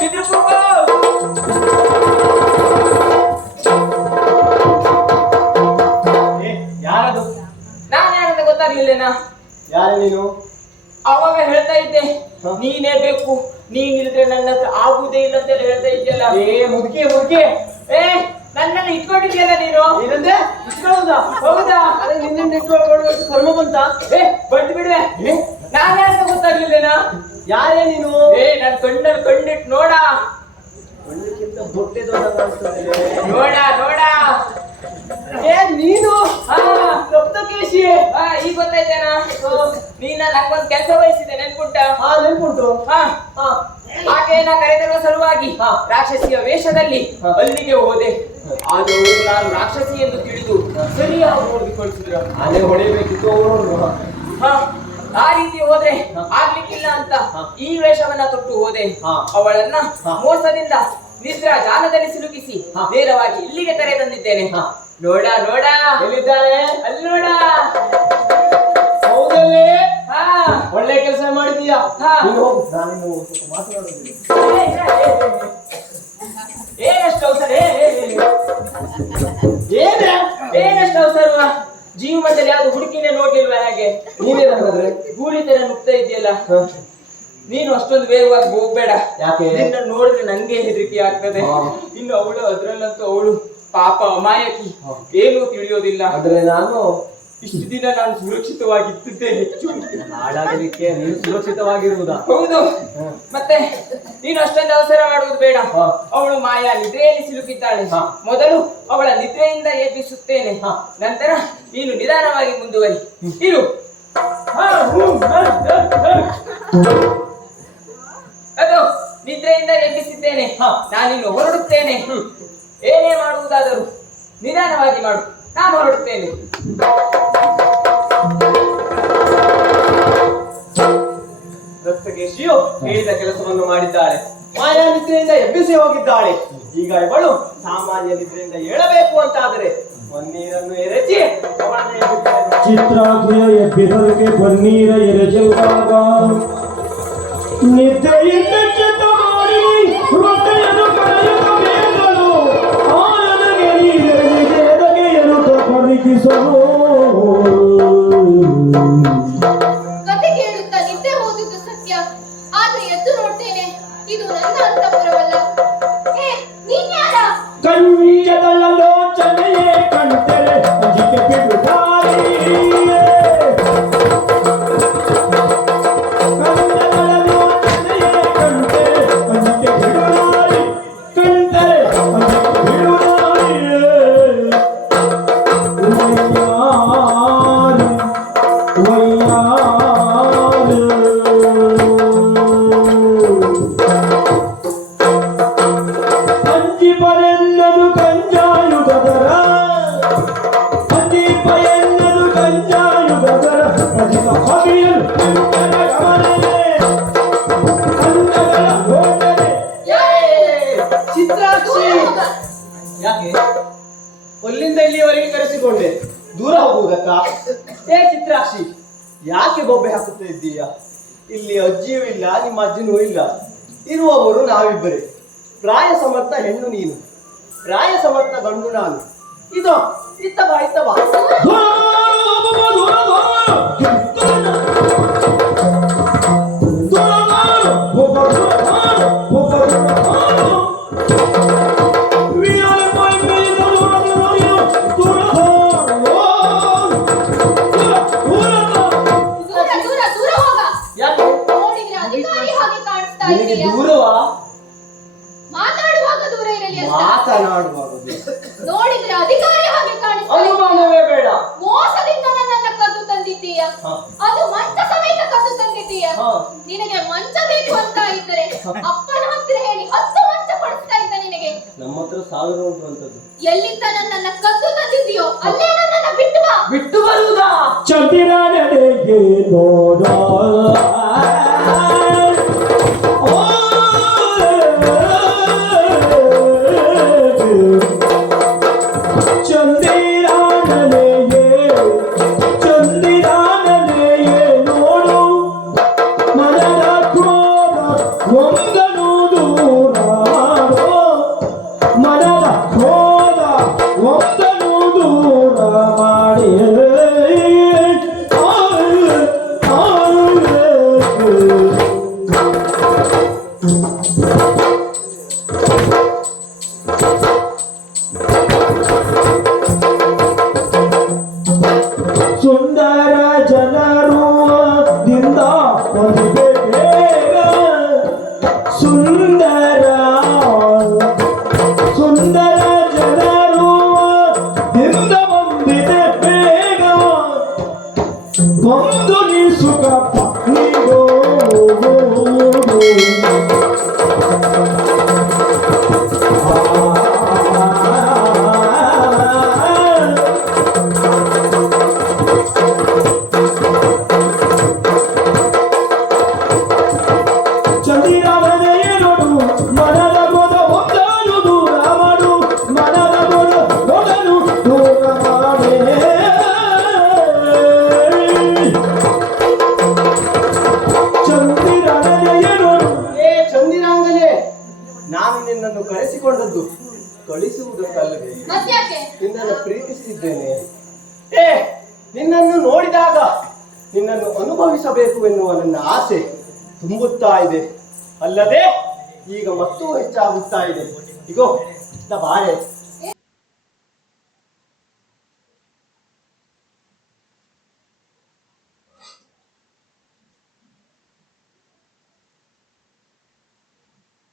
ಬಿದ್ರು ಕೂಗು ಏ, ಯಾರದು? ನಾನು ಯಾರಂತ ಗೊತ್ತಾಗ್ಲಿಲ್ಲೇನಾ? ಯಾರು ನೀನು? ಅವಾಗ ಹೇಳ್ತಾ ಇದ್ದೆ? ನೀನೇ ಬೇಕು ನೀನಿಲ್ದ್ರೆ ನನ್ನ ಹತ್ರ ಆಗುದೇ ಇಲ್ಲ ಅಂತ ಹೇಳ್ತಾ ಇದ್ಯಲ್ಲ. ಏ ಮುದುಕಿ ಮುದುಕಿ. ಏ ನನ್ನನ್ನು ಇಟ್ಕೊಂಡಿದ್ಯಲ್ಲ ನೀನು? ಏನಂದೆ? ಇಟ್ಕೊಳ್ಳೋದಾ? ಹೌದಾ ಅದೇ ನಿನ್ನ ಇಟ್ಕೊಳ್ಬೇಕು ಕರ್ಮ ಬಂತ? ಏ ಬಂದು ಬಿಡುವೆ ಏ ನಾನು ಯಾರಂತ ಗೊತ್ತಾಗ್ಲಿಲ್ಲೇನಾ ಯಾರೇ ನೀನು? ಏ ನನ್ ಕಣ್ಣಲ್ಲಿ ಕಣ್ಣಿಟ್ಟು ನೋಡ. ಹೊಟ್ಟೆ ನೋಡ ಏ ನೀನು? ಈಗ ಗೊತ್ತಾಯ್ತೇನಾ? ನೀನ ನಂಗೊಂದ್ ಕೆಲಸ ವಹಿಸಿದೆ ನೆನ್ಪುಂಟ? ಹಾ ನೆನ್ಪುಂಟು. ಹಾ. ಆಕೆಯನ್ನ ಸಲುವಾಗಿ ಹಾ. ರಾಕ್ಷಸಿಯ ವೇಷದಲ್ಲಿ ಅಲ್ಲಿಗೆ ಹೋದೆ. ಆದವರು ನಾನು ರಾಕ್ಷಸಿ ಎಂದು ತಿಳಿದು ಸರಿಯಾಗಿ ನೋಡಿಕೊಳ್ಳಿಸಿದ್ರು ಆನೆ ಹೊಡೆಯಬೇಕಿತ್ತು ಅವರು ಹಾ. ಆ ರೀತಿ ಹೋದ್ರೆ. ಆಗ್ಲಿಕ್ಕಿಲ್ಲ ಅಂತ ಈ ವೇಷವನ್ನ ತೊಟ್ಟು ಹೋದೆ. ಅವಳನ್ನ. ಮೋಸದಿಂದ ನಿದ್ರಾ ಜಾಲದಲ್ಲಿ ಸಿಲುಕಿಸಿ. ನೇರವಾಗಿ ಇಲ್ಲಿಗೆ ಕರೆ ತಂದಿದ್ದೇನೆ. ನೋಡ ನೋಡ ಎಲ್ಲಿದ್ದಾಳೆ ಅಲ್ಲಿ ನೋಡ ಹೌದಲ್ಲೇ ಹಾ ಒಳ್ಳೆ ಕೆಲಸ ಮಾಡಿದೀಯಾ ಮಾತನಾಡೋದಿಲ್ಲ ಏನಷ್ಟು ಅವಸರ ಏ, ಏ, ಏ, ಏ. ಏನೇ ಏನಷ್ಟು ಅವಸರವ ಜೀವನದಲ್ಲಿ ಯಾವ್ದು ಹುಡುಕಿನೇ ನೋಡ್ಲಿಲ್ವಾ ಹಾಗೆ? ನೀನೇ ನನಗಾದ್ರೆ ಗೂಳಿ ತರ ನುಗ್ತಾ ಇದೆಯಲ್ಲ ನೀನು ಅಷ್ಟೊಂದು ವೇಗವಾಗಿ ಹೋಗ್ಬೇಡ. ಯಾಕೆ? ನಿನ್ನ ನೋಡಿದ್ರೆ ನಂಗೆ ಹೆದರಿಕೆ ಆಗ್ತದೆ. ಇನ್ನು ಅವಳು ಅದ್ರಲ್ಲಂತೂ ಅವಳು ಪಾಪ ಅಮಾಯಕಿ. ಏನು ತಿಳಿಯೋದಿಲ್ಲ. ಆದ್ರೆ ನಾನು ಇಷ್ಟು ದಿನ ನಾನು ಸುರಕ್ಷಿತವಾಗಿದ್ದಿದ್ದೇ ಹೆಚ್ಚು. ಹಾಡಾಗಲಿಕ್ಕೆ ನೀನು ಸುರಕ್ಷಿತವಾಗಿರುವುದಾ? ಹೌದು. ಮತ್ತೆ? ನೀನು ಅಷ್ಟೊಂದು ಅವಸರ ಮಾಡುವುದು ಬೇಡ. ಹಾ. ಅವಳು ಮಾಯಾ ನಿದ್ರೆಯಲ್ಲಿ ಸಿಲುಕಿದ್ದಾಳೆ. ಹಾ. ಮೊದಲು ಅವಳ ನಿದ್ರೆಯಿಂದ ಎಬ್ಬಿಸುತ್ತೇನೆ. ಹಾ. ನಂತರ ನೀನು ನಿಧಾನವಾಗಿ ಮುಂದುವರಿ. ಇರು. ಅದು ನಿದ್ರೆಯಿಂದ ಎಬ್ಬಿಸಿದ್ದೇನೆ. ಹಾ. ನಾನಿನ್ನು ಹೊರಡುತ್ತೇನೆ. ಏನೇ ಮಾಡುವುದಾದರೂ ನಿಧಾನವಾಗಿ ಮಾಡು. ನಾನು ಹೊರಡುತ್ತೇನೆ. ಹೇಳಿದ ಕೆಲಸವನ್ನು ಮಾಡಿದ್ದಾಳೆ ಮಾಯಾ ನಿದ್ರೆಯಿಂದ ಎಬ್ಬಿಸಿ ಹೋಗಿದ್ದಾಳೆ. ಈಗ ಇವಳು ಸಾಮಾನ್ಯ ನಿದ್ರೆಯಿಂದ ಹೇಳಬೇಕು ಅಂತಾದರೆ ಬನ್ನೀರನ್ನು ಎರಚಿ ಚಿತ್ರಾಗ್ನಿಯ ಎಬ್ಬಿದರಿಗೆ ಬನ್ನೀರ ಎರಚುವಾಗ ನಿದ್ರೆಯಿಂದ ಚಿತ್ತ ಮಾಡಿ ಹೃದಯದ ಕರೆಯುವ ಮೇಘಗಳು ನೀರಿಗೆ ನೀರೆರೆದಿದೆ ಎದಗೆಯನ್ನು ಪರೀಕ್ಷಿಸಲು కదలంలో చల్లే కంటే ಇಲ್ಲಿಯವರೆಗೆ ದೂರ ಹೋಗುವುದಕ್ಕ? ಏ, ಚಿತ್ರಾಕ್ಷಿ, ಯಾಕೆ ಬೊಬ್ಬೆ ಹಾಕುತ್ತಾ ಇದ್ದೀಯ? ಇಲ್ಲಿ ಅಜ್ಜಿಯೂ ಇಲ್ಲ, ನಿಮ್ಮ ಅಜ್ಜಿನೂ ಇಲ್ಲ. ಇರುವವರು ನಾವಿಬ್ಬರೇ. ಪ್ರಾಯ ಸಮರ್ಥ ಹೆಣ್ಣು ನೀನು. ಪ್ರಾಯ ಸಮರ್ಥ ಗಂಡು ನಾನು. ಇದು ಇತ್ತ ಬಾ ನಿನಗೆ ದೂರವಾ? ಮಾತಾಡುವಾಗ ದೂರ ಇರಲಿ ಅಂತ ಮಾತನಾಡುವಾಗ ನೋಡಿದ್ರೆ ಅಧಿಕಾರಿ ಹಾಗೆ ಕಾಣಿಸ್ತಾ ಇದೀಯ. ಅನುಮಾನವೇ ಬೇಡ. ಮೋಸದಿಂದ ನನ್ನನ್ನ ಕದ್ದು ತಂದಿದ್ದೀಯ. ಅದು ಮಂಚ ಸಮೇತ ಕದ್ದು ತಂದಿದ್ದೀಯ? ನಿನಗೆ ಮಂಚ ಬೇಕು ಅಂತ ಇದ್ದರೆ ಅಪ್ಪನ ಹತ್ರ ಹೇಳಿ ಹತ್ತು ಮಂಚ ಕೊಡಿಸ್ತಾ ಇದ್ದ ನಿನಗೆ. ನಮ್ಮ ಹತ್ರ ಸಾವಿರ ಉಂಟು ಎಲ್ಲಿಂದ ನನ್ನನ್ನ ಕದ್ದು ತಂದಿದ್ದೀಯೋ ಅಲ್ಲೇ ನನ್ನನ್ನ ಬಿಟ್ಟು ಬಾ. ಬಿಟ್ಟು ಬರುವುದಾ? ಚಂದಿರನೆಡೆಗೆ ನೋಡ ಸುಂದರ ಜನರು ದಿಂದ ಹೊಂದಿದೆ ಬೇಗ. ಸುಂದರ ಸುಂದರ ಜನರು ದಿಂದ ಬಂದಿದೆ ಬೇಗ. ಬಂದು ನೀ ಸುಖ ಪತ್ನಿಗೋ amor. ನಿನ್ನನ್ನು ಪ್ರೀತಿಸಿದ್ದೇನೆ. ಏ, ನಿನ್ನನ್ನು ನೋಡಿದಾಗ ನಿನ್ನನ್ನು ಅನುಭವಿಸಬೇಕು ಎನ್ನುವ ನನ್ನ ಆಸೆ ತುಂಬುತ್ತಾ ಇದೆ. ಅಲ್ಲದೆ ಈಗ ಮತ್ತೂ ಹೆಚ್ಚಾಗುತ್ತಾ ಇದೆ. ಇಗೋ ಬಾಳೆ.